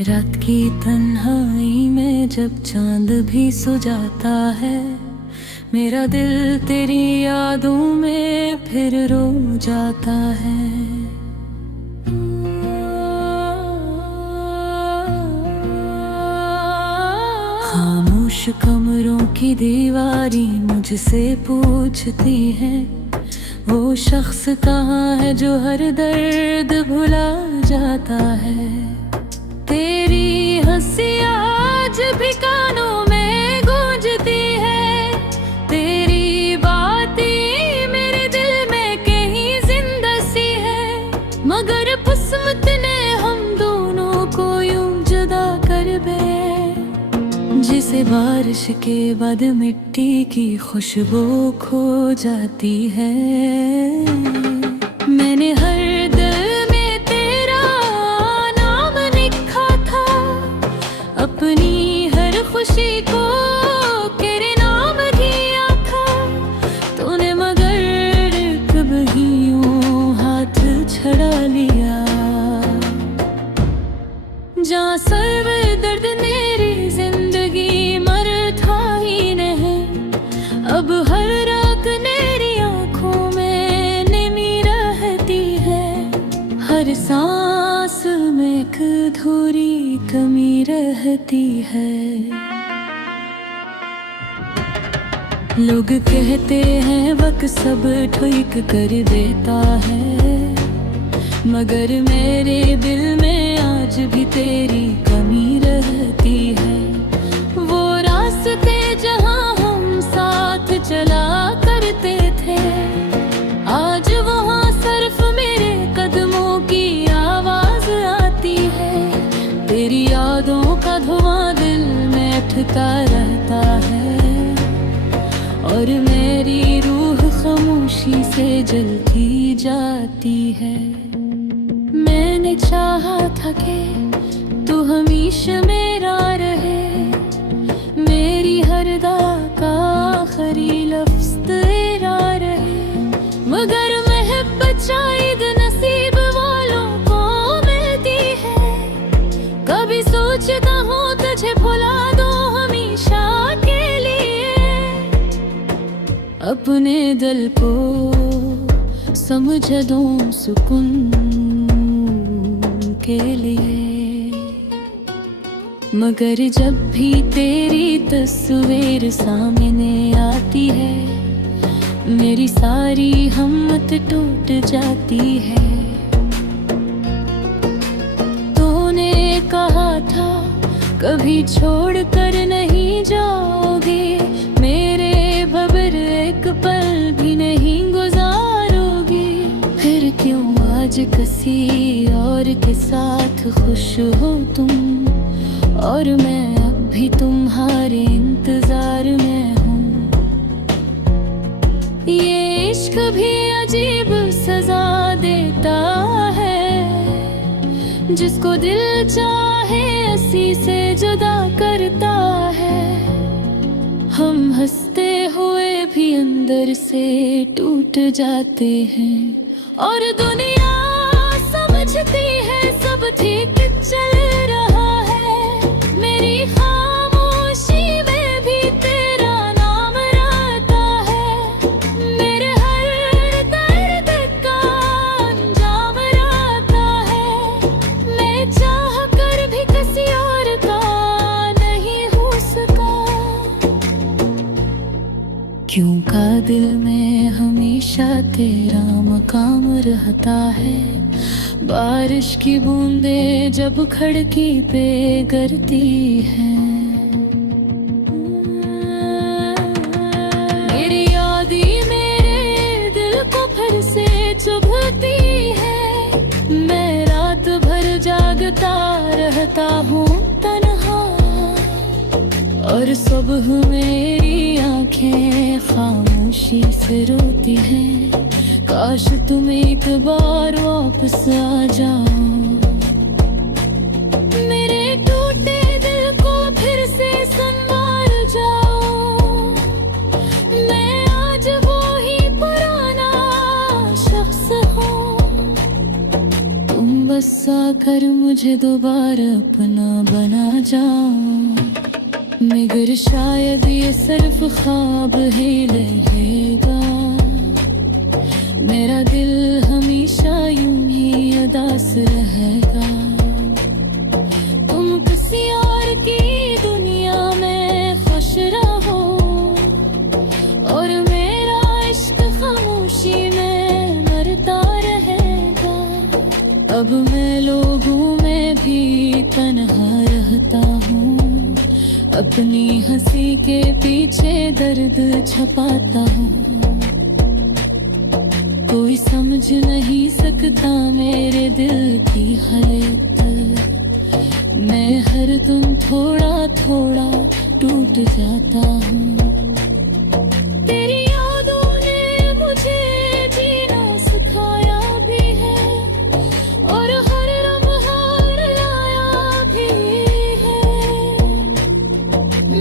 रात की तन्हाई में जब चांद भी सो जाता है, मेरा दिल तेरी यादों में फिर रो जाता है। खामोश कमरों की दीवारी मुझसे पूछती है, वो शख्स कहाँ है जो हर दर्द भुला जाता है। तेरी हंसी आज भी कानों में गूंजती है, तेरी बातें मेरे दिल में कहीं जिंदा सी है। मगर किस्मत ने हम दोनों को यूं जुदा कर दे, जिसे बारिश के बाद मिट्टी की खुशबू खो जाती है। मैंने हर दिल में तेरा नाम लिखा था, अपनी हर खुशी को तेरे नाम किया था। तूने मगर कभी यूं हाथ छड़ा लिया, जहाँ सर दर्द मेरी जिंदगी मर था ही नहीं। अब हर रात मेरी आंखों में नमी रहती है, हर सांस में एक अधूरी कमी रहती है। लोग कहते हैं वक्त सब ठीक कर देता है, मगर मेरे दिल में आज भी तेरी कमी रहती है। वो रास्ते जहाँ हम साथ चला करते थे, आज वहाँ सिर्फ मेरे कदमों की आवाज आती है। तेरी यादों का धुआं दिल में उठता रहता है, और मेरी रूह खामोशी से जलती जाती है। मैंने चाहा था कि तू हमेशा मेरा रहे, मेरी हर दुआ का आखिरी लफ्ज़ तेरा रहे। मगर मोहब्बत शायद नसीब वालों को मिलती है। कभी सोचता हूँ तुझे भुला दो हमेशा के लिए, अपने दिल को समझ दूँ सुकून के लिए। मगर जब भी तेरी तस्वीर सामने आती है, मेरी सारी हिम्मत टूट जाती है। तूने कहा था कभी छोड़ कर नहीं जाओगे, मेरे बगैर एक पल भी नहीं गुजारोगे। फिर क्यों आज किसी और के साथ खुश हो तुम, और मैं अब भी तुम्हारे इंतजार में हूँ। ये इश्क भी अजीब सजा देता है, जिसको दिल चाहे हंसी से जुदा करता है। हम हंसते हुए भी अंदर से टूट जाते हैं, और दुनिया समझती है सब ठीक चल रहा है। मेरी खामोशी में भी तेरा नाम रहता है, मेरे हर दर्द का अंजाम रहता है। मैं चाह कर भी किसी और का नहीं हो सका, क्यों का दिल में हमेशा तेरा मकाम रहता है। बारिश की बूंदें जब खिड़की पे गिरती हैं, मेरी यादें मेरे दिल को फिर से चुभती है। मैं रात भर जागता रहता हूँ तन्हा, और सुबह मेरी आंखें खामोशी से रोती हैं। काश तुम एक बार वापस आ जाओ, मेरे टूटे दिल को फिर से संवार जाओ। मैं आज वो ही पुराना शख्स हूँ, तुम वापस आकर मुझे दोबारा अपना बना जाओ, मगर शायद ये सिर्फ ख्वाब ही रहेगा। मेरा दिल हमेशा यूं ही उदास रहेगा। तुम किसी और की दुनिया में खुश रहो और मेरा इश्क खामोशी में मरता रहेगा। अब मैं लोगों में भी तन्हा रहता हूँ, अपनी हंसी के पीछे दर्द छुपाता हूँ। कोई समझ नहीं सकता मेरे दिल की हालत, मैं हर दम थोड़ा थोड़ा टूट जाता हूँ। तेरी यादों ने मुझे जीना सिखाया भी है और हर लम्हा लाया भी है।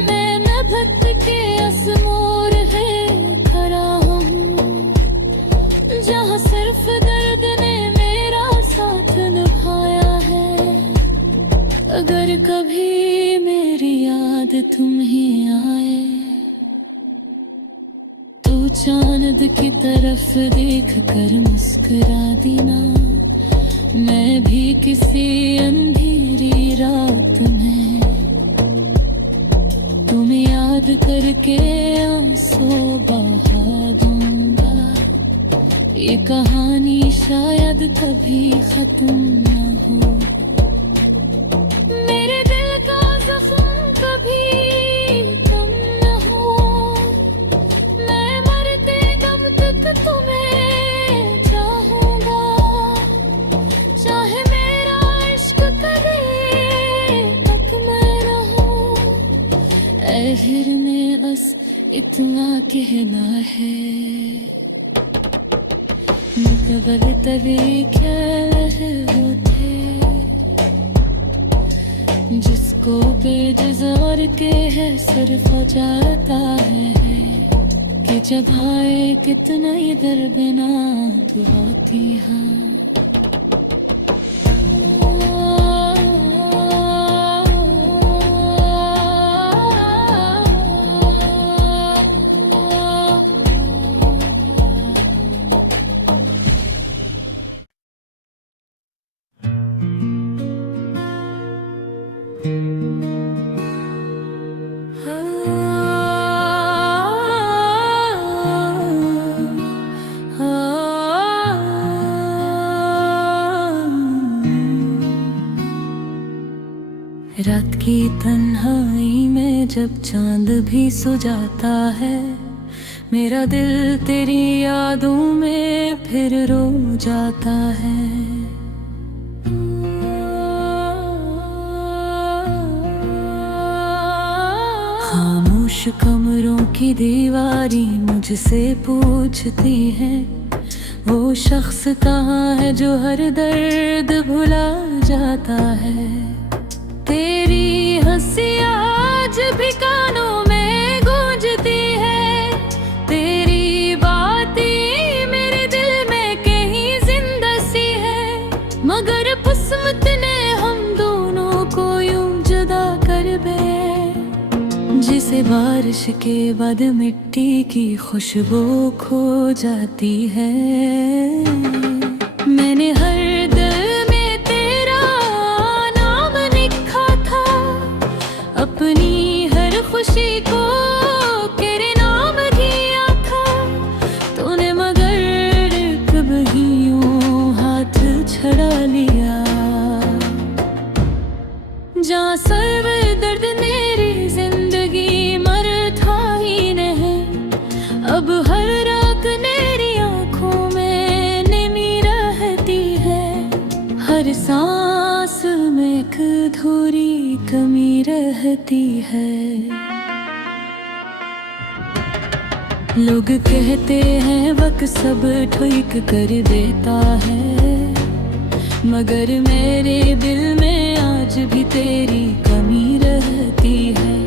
मैं न भक्त के असमोर है खड़ा हूँ, जहाँ सिर्फ दर्द ने मेरा साथ निभाया है। अगर कभी मेरी याद तुम्हें आए तो चांद की तरफ देख कर मुस्कुरा देना। मैं भी किसी अंधेरी रात में तुम्हें याद करके आंसू बहा दूंगा। ये कहानी शायद कभी खत्म न हो, मेरे दिल का जख्म कभी कम न हो। मैं मरते दम तक तुम्हें चाहूंगा, चाहे मेरा इश्क कभी तक मैं रहूं। आखिर में बस इतना कहना है, मुकब्बल तभी क्या होते जिसको बेजार के है सिर्फ जाता है कि जब आए कितना इधर बिना तू होती है। रात की तन्हाई में जब चांद भी सो जाता है, मेरा दिल तेरी यादों में फिर रो जाता है। खामोश कमरों की दीवारी मुझसे पूछती है, वो शख्स कहाँ है जो हर दर्द भुला जाता है। तेरी हंसी आज भी कानों में गूंजती है, तेरी बातें मेरे दिल में कहीं जिंदा सी है। मगर किस्मत ने हम दोनों को यूं जुदा कर दे, जिसे बारिश के बाद मिट्टी की खुशबू खो जाती है। मैंने हर अपनी हर खुशी को तेरे नाम किया था तूने, मगर कभी यूं हाथ छड़ा लिया। जहाँ सर्व दर्द मेरी जिंदगी मर था ही नहीं, अब हर रात मेरी आंखों में नमी रहती है। हर सांस में एक अधूरी कमी रहती है। लोग कहते हैं वक्त सब ठीक कर देता है, मगर मेरे दिल में आज भी तेरी कमी रहती है।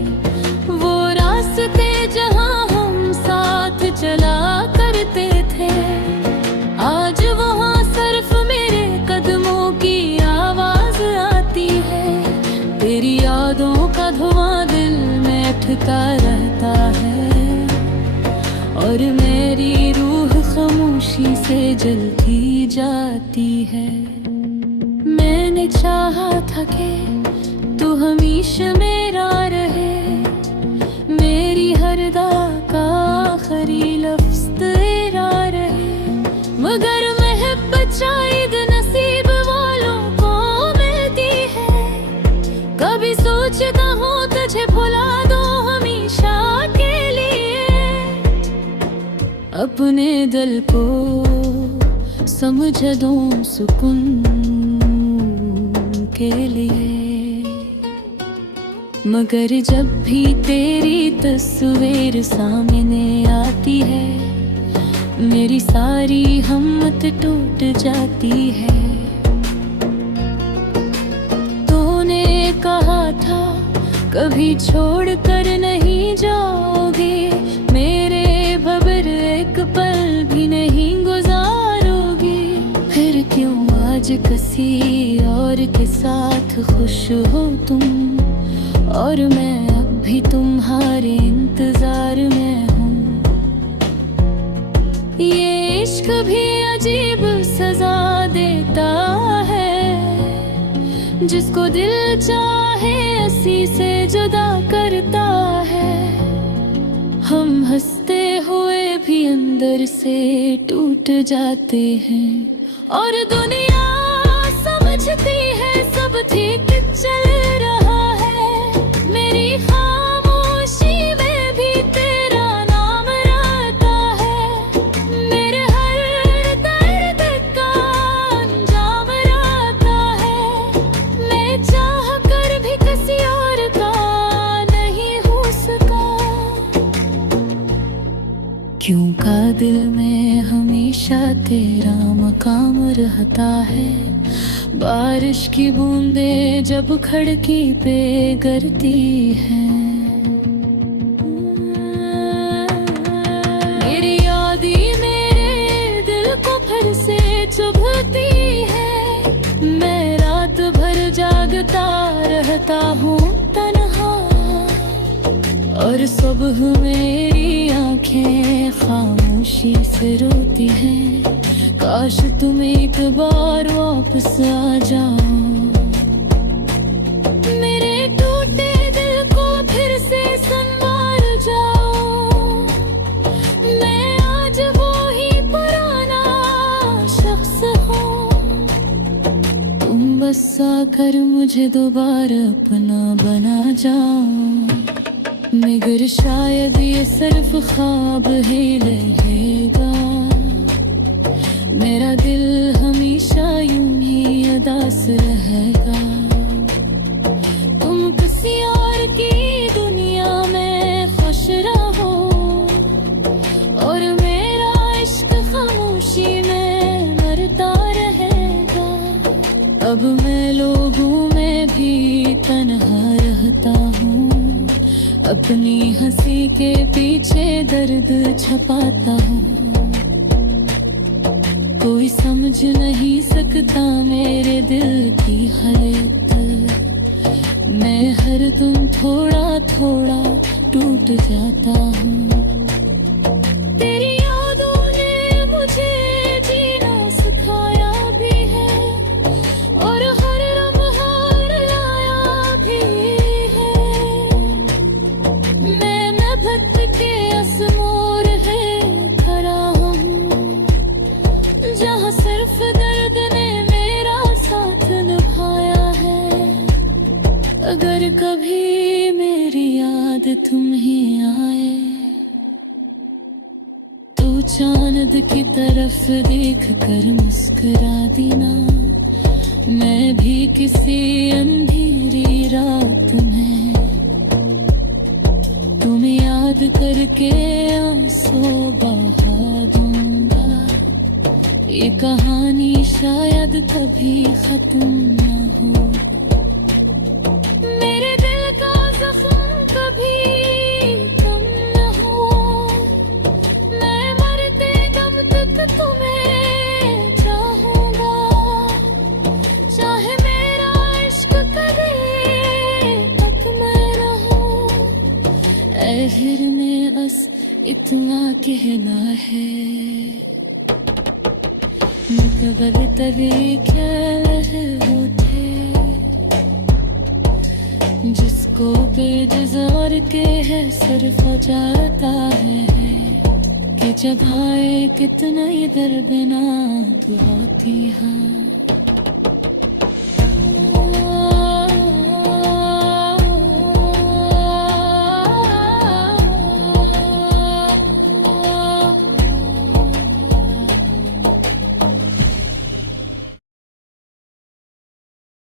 वो रास्ते जहां हम साथ चला करते थे, आज वहां सिर्फ मेरे कदमों की धड़कता रहता है, और मेरी रूह खामोशी से जलती जाती है। मैंने चाहा था कि तू हमेशा मेरा रहे, मेरी हर दा का आखिरी लफ्ज़ तेरा रहे, मगर महब्बत शायद नसीब वालों को मिलती है। कभी सोचता हूँ तुझे भुला दो हमेशा के लिए, अपने दिल को समझ दूँ सुकून के लिए। मगर जब भी तेरी तस्वीर सामने आती है, मेरी सारी हिम्मत टूट जाती है। तूने कहा था कभी छोड़ कर नहीं जाओगे, मेरे बगैर एक पल भी नहीं गुजारोगे। फिर क्यों आज किसी और के साथ खुश हो तुम, और मैं अब भी तुम्हारे इंतजार में हूँ। ये इश्क भी अजीब सजा देता है, जिसको दिल चाहे हंसी से जुदा करता है। हम हंसते हुए भी अंदर से टूट जाते हैं, और दुनिया समझती है सब ठीक चल रहा है। मेरी खामोशी में भी तेरा नाम रहता है, मेरे हर दर्द का अंजाम रहता है। मैं चाह कर भी किसी और का नहीं हो सका, क्यों का दिल में हमेशा तेरा मकाम रहता है। बारिश की बूंदें जब खिड़की पे गिरती हैं, मेरी यादें मेरे दिल को फिर से चुभती है। मैं रात भर जागता रहता हूँ तन्हा, और सुबह मेरी आंखें खामोशी से रोती हैं। काश तुम एक बार वापस आ जाओ, मेरे टूटे दिल को फिर से संवार जाओ। मैं आज वो ही पुराना शख्स हूँ, तुम बस आकर मुझे दोबारा अपना बना जाओ। मगर शायद ये सिर्फ ख्वाब ही रहेगा, मेरा दिल हमेशा यूं ही उदास रहेगा। तुम किसी और की दुनिया में खुश रहो, और मेरा इश्क खामोशी में मरता रहेगा। अब मैं लोगों में भी तन्हा रहता हूँ, अपनी हंसी के पीछे दर्द छुपाता हूँ। कोई समझ नहीं सकता मेरे दिल की हालत, मैं हर दिन थोड़ा थोड़ा टूट जाता हूँ। तेरी यादों ने मुझे जीना सिखाया भी है, और हर लम्हा लाया भी है। मैं न भटके असमोर है खड़ा हूँ, जहाँ सिर्फ दर्द ने मेरा साथ निभाया है। अगर कभी मेरी याद तुम्हें आए, तो चांद की तरफ देख कर मुस्कुरा देना। मैं भी किसी अंधेरी रात में तुम्हें याद करके आंसू बहा दूंगा। ये कहानी शायद कभी खत्म न हो, मेरे दिल का जख्म कभी कम न हो। मैं मरते दम तक तुम्हें चाहूंगा, चाहे मेरा इश्क कभी खत्म न हो। इतना कहना है मगर तरीके होते जिसको बेजार के है सिर्फ जाता है कि जगाए कितना इधर बिना तू होती हाँ।